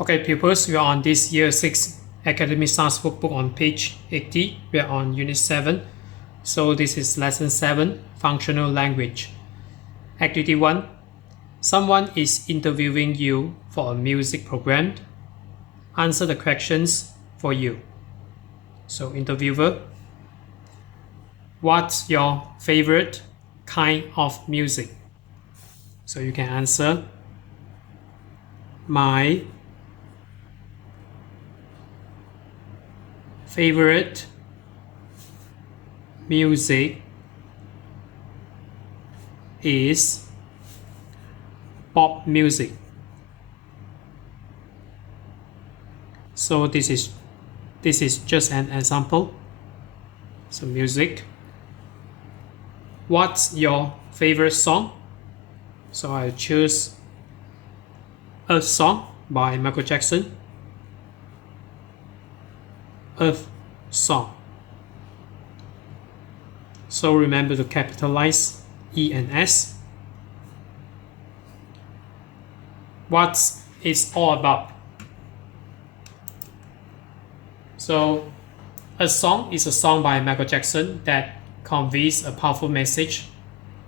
Okay, pupils, we are on this year 6 Academy Stars Workbook on page 80. We are on unit 7. So this is lesson 7, functional language. Activity 1. Someone is interviewing you for a music program. Answer the questions for you. So interviewer, what's your favorite kind of music? So you can answer, my favorite music is pop music. So this is just an example. So music. What's your favorite song? So I choose Earth Song by Michael Jackson. Earth Song. So remember to capitalize E and S. What's it all about? So a song is a song by Michael Jackson that conveys a powerful message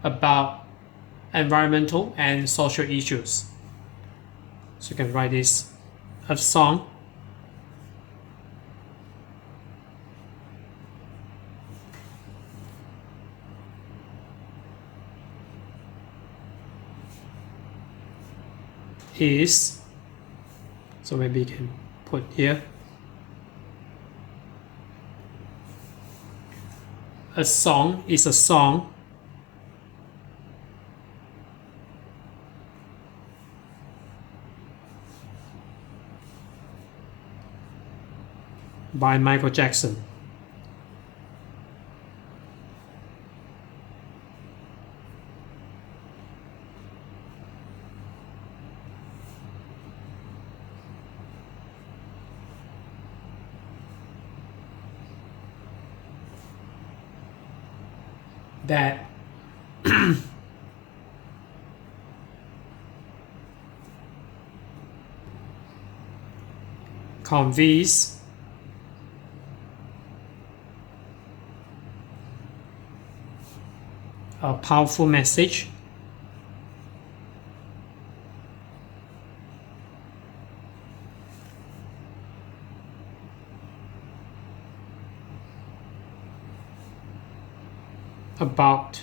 about environmental and social issues. So you can write this, a song is, so maybe you can put here, a song is a song by Michael Jackson. That conveys a powerful message about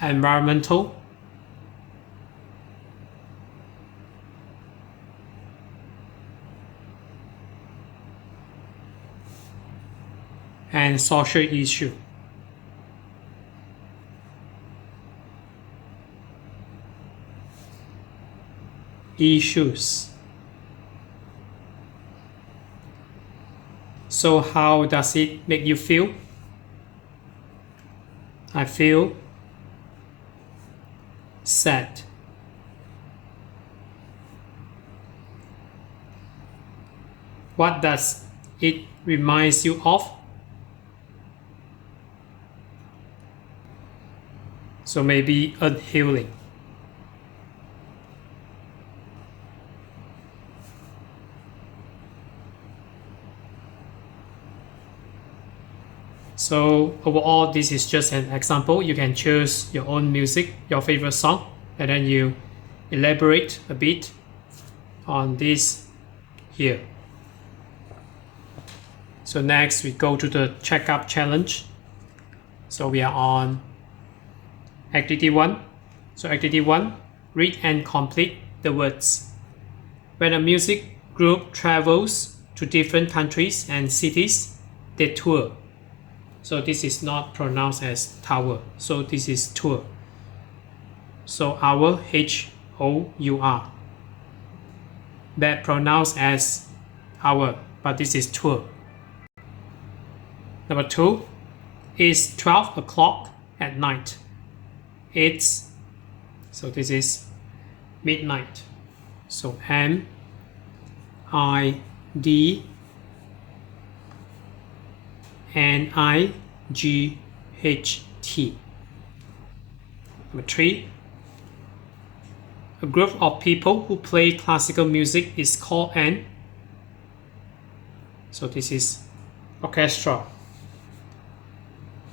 environmental and social issues. So how does it make you feel? I feel sad. What does it remind you of? So maybe earth healing. So overall, this is just an example. You can choose your own music, your favorite song, and then you elaborate a bit on this here. So next we go to the checkup challenge. So we are on activity 1. So activity 1, read and complete the words. When a music group travels to different countries and cities, they tour. So this is not pronounced as tower. So this is tour. So our H-O-U-R. That pronounced as our, but this is tour. Number 2, it's 12 o'clock at night. It's, so this is midnight. So M-I-D-N-I-G-H-T. Number 3, A group of people who play classical music is called an. So this is orchestra.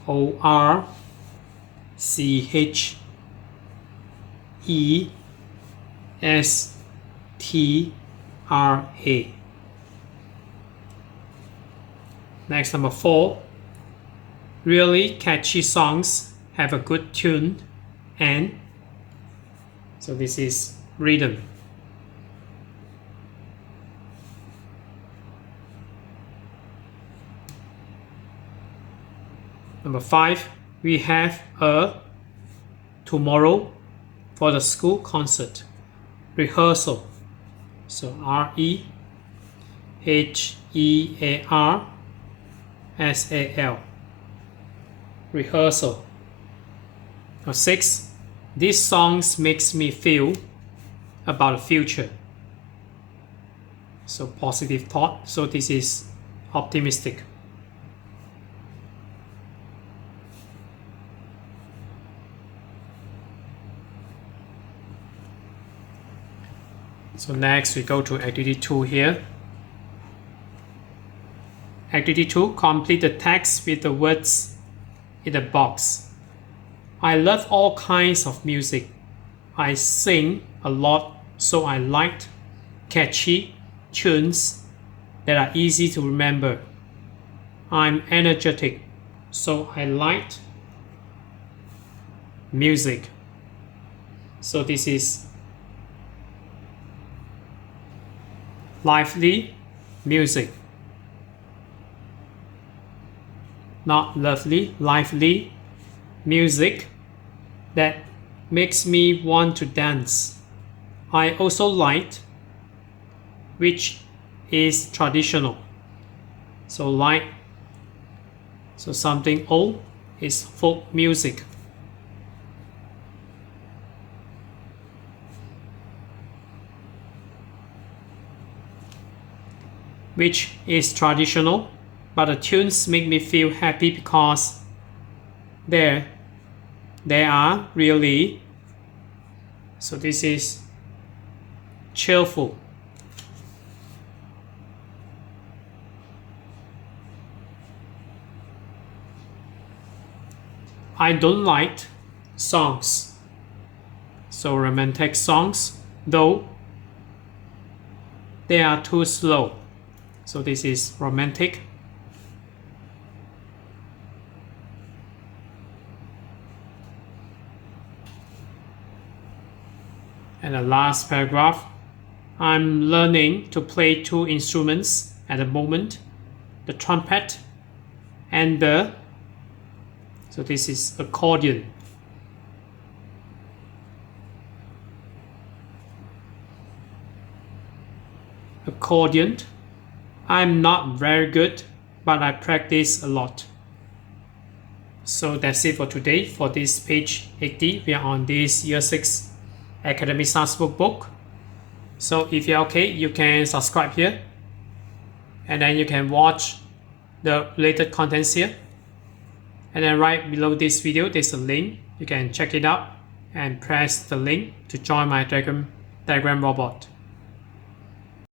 O-R-C-H-E-S-T-R-A. Next, number 4. Really catchy songs have a good tune and. So this is rhythm. Number 5, we have a tomorrow for the school concert. Rehearsal. So R-E-H-E-A-R-S-A-L. Rehearsal. Number 6, these songs makes me feel about the future. So positive thought. So this is optimistic. So next we go to activity 2 here. Activity 2, complete the text with the words in the box. I love all kinds of music. I sing a lot, so I like catchy tunes that are easy to remember. I'm energetic, so I like music. So this is lively music. Not lovely, lively music that makes me want to dance. I also like, which is traditional. So like, so something old is folk music. Which is traditional, but the tunes make me feel happy because they are really, so this is cheerful. I don't like songs, so romantic songs, though they are too slow. So this is romantic. And the last paragraph, I'm learning to play 2 instruments at the moment, the trumpet and the, so this is accordion. Accordion. I'm not very good, but I practice a lot. So that's it for today. For this page 80, we are on this year 6 Academy Stars Workbook. So if you're okay, you can subscribe here, and then you can watch the related contents here. And then right below this video, there's a link. You can check it out and press the link to join my Telegram robot.